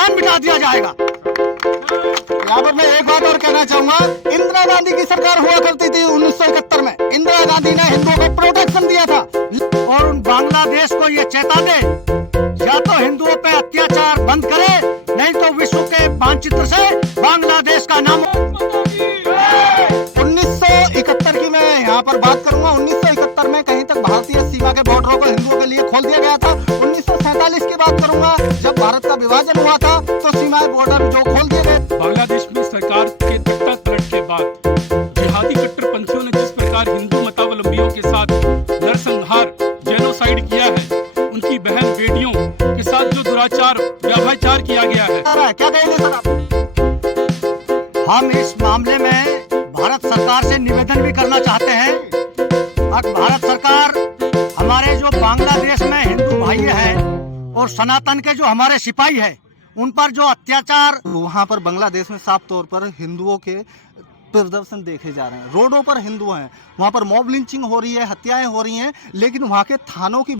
निशान मिटा दिया जाएगा। यहाँ पर मैं एक बात और कहना चाहूंगा, इंदिरा गांधी की सरकार हुआ करती थी 1971 में। इंदिरा गांधी ने हिंदुओं को प्रोटेक्शन दिया था और उन बांग्लादेश को ये चेता दे, या तो हिंदुओं पे अत्याचार बंद करे, नहीं तो विश्व के मानचित्र से बांग्लादेश का नाम। 1971 की मैं यहाँ पर बात करूंगा। 1971 में कहीं तक भारतीय सीमा के बॉर्डरों को हिंदुओं के लिए खोल दिया गया था। 1947 की बात करूंगा, जब भारत का विभाजन हुआ था तो सीमा बॉर्डर जो खोल दिए गए। बांग्लादेश में सरकार के तख्ता पलट के बाद जिहादी कट्टरपंथियों ने जिस प्रकार हिंदू मतावलंबियों के साथ नरसंहार जेनोसाइड किया है, उनकी बहन बेटियों के साथ जो दुराचार व्यभिचार किया गया है। क्या कहेंगे सर आप? हम इस मामले में भारत सरकार से निवेदन भी करना चाहते हैं। भारत सरकार हमारे जो बांग्लादेश में हिंदू भाई हैं और सनातन के जो हमारे सिपाही हैं, उन पर जो अत्याचार, वहाँ पर बांग्लादेश में साफ तौर पर हिंदुओं के प्रदर्शन देखे जा रहे हैं। रोडों पर हिंदू हैं, वहाँ पर मॉब लिंचिंग हो रही है, हत्याएं हो रही हैं, लेकिन वहाँ के थानों की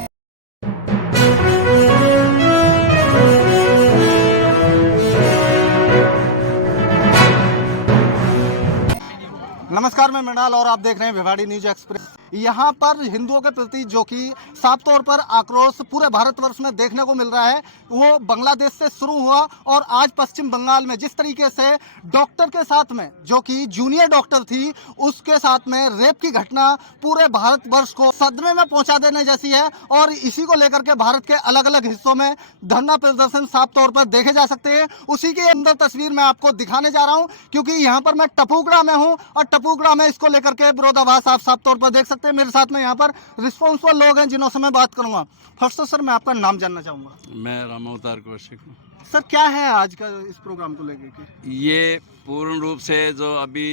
नमस्कार, मैं मृणाल और आप देख रहे हैं भिवाड़ी न्यूज एक्सप्रेस। यहाँ पर हिंदुओं के प्रति जो कि साफ तौर पर आक्रोश पूरे भारतवर्ष में देखने को मिल रहा है, वो बांग्लादेश से शुरू हुआ और आज पश्चिम बंगाल में जिस तरीके से डॉक्टर के साथ में, जो कि जूनियर डॉक्टर थी, उसके साथ में रेप की घटना पूरे भारतवर्ष को सदमे में पहुंचा देने जैसी है। और इसी को लेकर के भारत के अलग अलग हिस्सों में धरना प्रदर्शन साफ तौर पर देखे जा सकते हैं। उसी के अंदर तस्वीर मैं आपको दिखाने जा रहा हूँ, क्योंकि यहाँ पर मैं टपूगड़ा में हूँ और टपूगड़ा में इसको लेकर के विरोधाभास आप साफ तौर पर देख सकते हैं। मेरे साथ में यहाँ पर रिस्पॉन्सिबल लोग हैं जिनसे मैं बात करूंगा। फर्स्ट सर, मैं आपका नाम जानना चाहूंगा। मैं रामावतार कौशिक हूँ। सर, क्या है आज का इस प्रोग्राम को लेकर के? ये पूर्ण रूप से जो अभी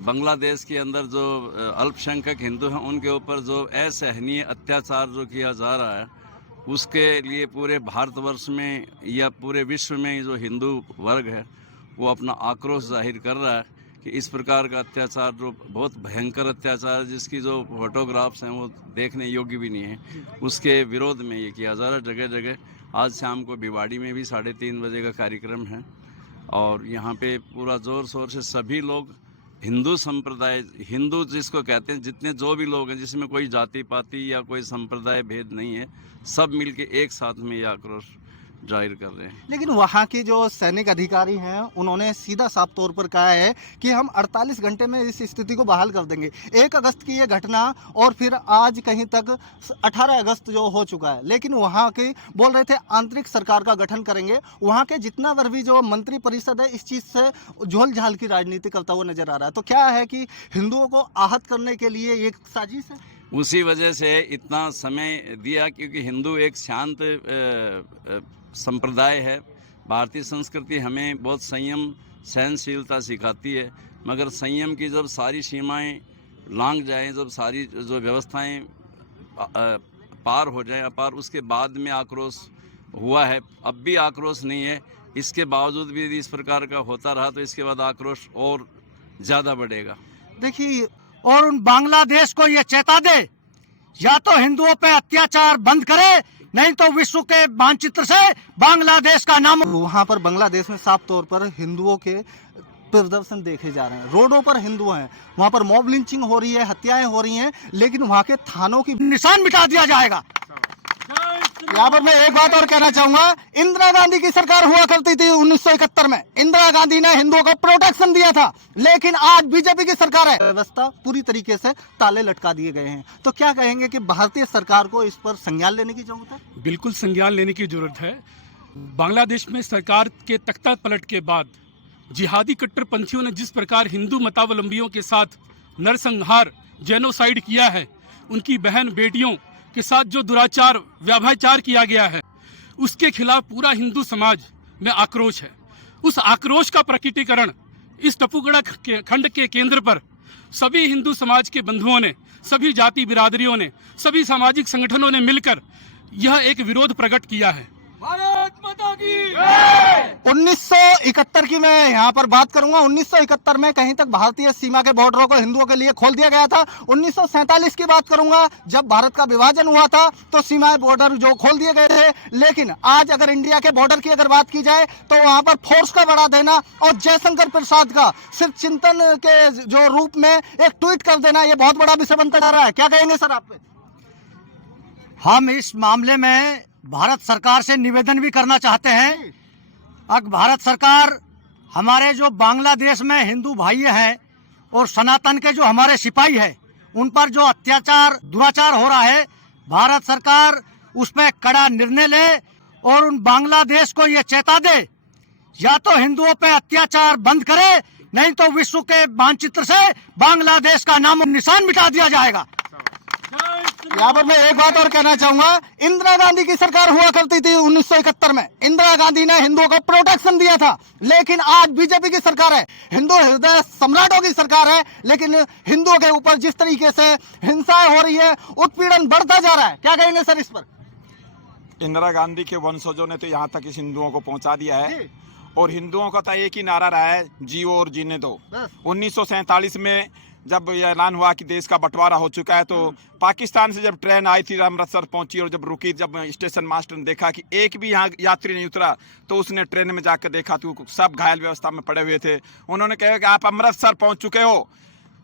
बांग्लादेश के अंदर जो अल्पसंख्यक हिंदू हैं, उनके ऊपर जो असहनीय अत्याचार जो किया जा रहा है, उसके लिए पूरे भारतवर्ष में या पूरे विश्व में जो हिंदू वर्ग है वो अपना आक्रोश जाहिर कर रहा है कि इस प्रकार का अत्याचार, जो बहुत भयंकर अत्याचार, जिसकी जो फोटोग्राफ्स हैं वो देखने योग्य भी नहीं है, उसके विरोध में ये किया जा रहा है। जगह जगह आज शाम को भिवाड़ी में भी 3:30 बजे का कार्यक्रम है और यहाँ पे पूरा ज़ोर शोर से सभी लोग हिंदू संप्रदाय, हिंदू जिसको कहते हैं, जितने जो भी लोग हैं, जिसमें कोई जाति पाति या कोई संप्रदाय भेद नहीं है, सब मिलके एक साथ में ये आक्रोश जाहिर कर रहे हैं। लेकिन वहाँ के जो सैनिक अधिकारी हैं, उन्होंने सीधा साफ तौर पर कहा है कि हम 48 घंटे में इस स्थिति को बहाल कर देंगे। 1 अगस्त की ये घटना और फिर आज कहीं तक 18 अगस्त जो हो चुका है, लेकिन वहाँ के बोल रहे थे आंतरिक सरकार का गठन करेंगे। वहाँ के जितना वर्ग भी जो मंत्री परिषद है, इस चीज़ से झोल झाल की राजनीति करता हुआ नजर आ रहा है। तो क्या है कि हिंदुओं को आहत करने के लिए एक साजिश है? उसी वजह से इतना समय दिया क्योंकि हिंदू एक शांत संप्रदाय है। भारतीय संस्कृति हमें बहुत संयम, सहनशीलता सिखाती है, मगर संयम की जब सारी सीमाएं लांघ जाएं, जब सारी जो व्यवस्थाएं पार हो जाएं अपार, उसके बाद में आक्रोश हुआ है। अब भी आक्रोश नहीं है, इसके बावजूद भी यदि इस प्रकार का होता रहा तो इसके बाद आक्रोश और ज़्यादा बढ़ेगा। देखिए, और उन बांग्लादेश को ये चेता दे, या तो हिंदुओं पे अत्याचार बंद करे, नहीं तो विश्व के मानचित्र से बांग्लादेश का नाम। वहाँ पर बांग्लादेश में साफ तौर पर हिंदुओं के प्रदर्शन देखे जा रहे हैं। रोडों पर हिंदू हैं, वहाँ पर मॉब लिंचिंग हो रही है, हत्याएं हो रही हैं, लेकिन वहाँ के थानों की निशान मिटा दिया जाएगा। यहाँ पर मैं एक बात और कहना चाहूंगा, इंदिरा गांधी की सरकार हुआ करती थी 1971 में। इंदिरा गांधी ने हिंदुओं को प्रोटेक्शन दिया था, लेकिन आज बीजेपी की सरकार है, व्यवस्था पूरी तरीके से ताले लटका दिए गए हैं। तो क्या कहेंगे कि भारतीय सरकार को इस पर संज्ञान लेने की जरूरत है? बिल्कुल संज्ञान लेने की जरूरत है। बांग्लादेश में सरकार के तख्ता पलट के बाद जिहादी कट्टरपंथियों ने जिस प्रकार हिंदू मतावलंबियों के साथ नरसंहार जेनोसाइड किया है, उनकी बहन बेटियों के साथ जो दुराचार व्यभिचार किया गया है, उसके खिलाफ पूरा हिंदू समाज में आक्रोश है। उस आक्रोश का प्रकटीकरण इस टपूगड़ा खंड के केंद्र पर सभी हिंदू समाज के बंधुओं ने, सभी जाति बिरादरियों ने, सभी सामाजिक संगठनों ने मिलकर यह एक विरोध प्रकट किया है। भारत माता की जय। 1971 की मैं यहाँ पर बात करूंगा। 1971 में कहीं तक भारतीय सीमा के बॉर्डरों को हिंदुओं के लिए खोल दिया गया था। 1947 की बात करूंगा, जब भारत का विभाजन हुआ था तो सीमाएं बॉर्डर जो खोल दिए गए थे। लेकिन आज अगर इंडिया के बॉर्डर की अगर बात की जाए तो वहां पर फोर्स का बढ़ा देना और जयशंकर प्रसाद का सिर्फ चिंतन के जो रूप में एक ट्वीट कर देना, ये बहुत बड़ा विषय बनता जा रहा है। क्या कहेंगे सर आप पे? हम इस मामले में भारत सरकार से निवेदन भी करना चाहते हैं। अब भारत सरकार हमारे जो बांग्लादेश में हिंदू भाई हैं और सनातन के जो हमारे सिपाही हैं उन पर जो अत्याचार दुराचार हो रहा है, भारत सरकार उस पर कड़ा निर्णय ले और उन बांग्लादेश को ये चेता दे, या तो हिंदुओं पे अत्याचार बंद करे, नहीं तो विश्व के मानचित्र से बांग्लादेश का नाम और निशान मिटा दिया जाएगा। यहाँ पर मैं एक बात और कहना चाहूंगा, इंदिरा गांधी की सरकार हुआ करती थी 1971 में। इंदिरा गांधी ने हिंदुओं को प्रोटेक्शन दिया था, लेकिन आज बीजेपी की सरकार है, हिंदू हृदय सम्राटों की सरकार है, लेकिन हिंदुओं के ऊपर जिस तरीके से हिंसा हो रही है, उत्पीड़न बढ़ता जा रहा है। क्या कहेंगे सर इस पर? इंदिरा गांधी के वंशजों ने तो यहाँ तक इस हिंदुओं को पहुंचा दिया है और हिंदुओं का तो एक ही नारा रहा है, जियो और जीने दो। 1947 में जब यह ऐलान हुआ कि देश का बंटवारा हो चुका है, तो पाकिस्तान से जब ट्रेन आई थी, अमृतसर पहुंची और जब रुकी, जब स्टेशन मास्टर ने देखा कि एक भी यहाँ यात्री नहीं उतरा, तो उसने ट्रेन में जाकर देखा तो सब घायल व्यवस्था में पड़े हुए थे। उन्होंने कहा कि आप अमृतसर पहुंच चुके हो,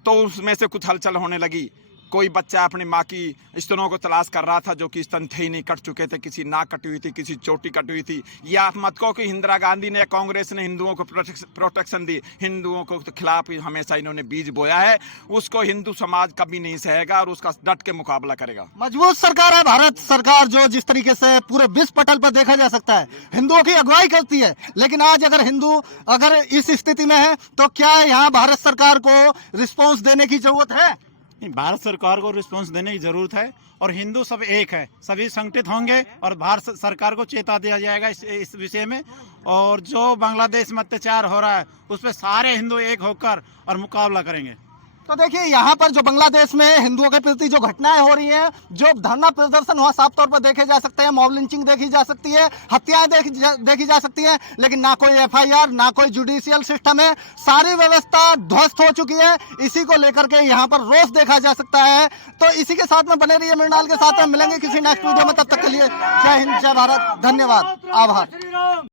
तो उसमें से कुछ हलचल होने लगी। कोई बच्चा अपनी माँ की स्तनों को तलाश कर रहा था, जो कि स्तन थे ही नहीं, कट चुके थे, किसी नाक कटी हुई थी, किसी चोटी कटी हुई थी। ये आप मत कहो कि इंदिरा गांधी ने, कांग्रेस ने हिंदुओं को प्रोटेक्शन दी। हिंदुओं को खिलाफ हमेशा इन्होंने बीज बोया है, उसको हिंदू समाज कभी नहीं सहेगा और उसका डट के मुकाबला करेगा। मजबूत सरकार है भारत सरकार, जो जिस तरीके से पूरे विश्व पटल पर देखा जा सकता है हिंदुओं की अगुवाई करती है। लेकिन आज अगर हिंदू अगर इस स्थिति में है, तो क्या यहाँ भारत सरकार को रिस्पॉन्स देने की जरूरत है? नहीं, भारत सरकार को रिस्पांस देने की जरूरत है और हिंदू सब एक है, सभी संगठित होंगे और भारत सरकार को चेता दिया जाएगा इस विषय में। और जो बांग्लादेश में अत्याचार हो रहा है उस पर सारे हिंदू एक होकर और मुकाबला करेंगे। तो देखिए, यहाँ पर जो बांग्लादेश में हिंदुओं के प्रति जो घटनाएं हो रही हैं, जो धरना प्रदर्शन हुआ, साफ तौर पर देखे जा सकते हैं, मॉब लिंचिंग देखी जा सकती है, हत्याएं देखी जा सकती हैं, लेकिन ना कोई FIR, ना कोई जुडिशियल सिस्टम है, सारी व्यवस्था ध्वस्त हो चुकी है। इसी को लेकर के यहाँ पर रोष देखा जा सकता है। तो इसी के साथ में बने रहिए, मृणाल के साथ में मिलेंगे किसी नेक्स्ट वीडियो में। तब तक के लिए जय हिंद, जय भारत, धन्यवाद, आभार।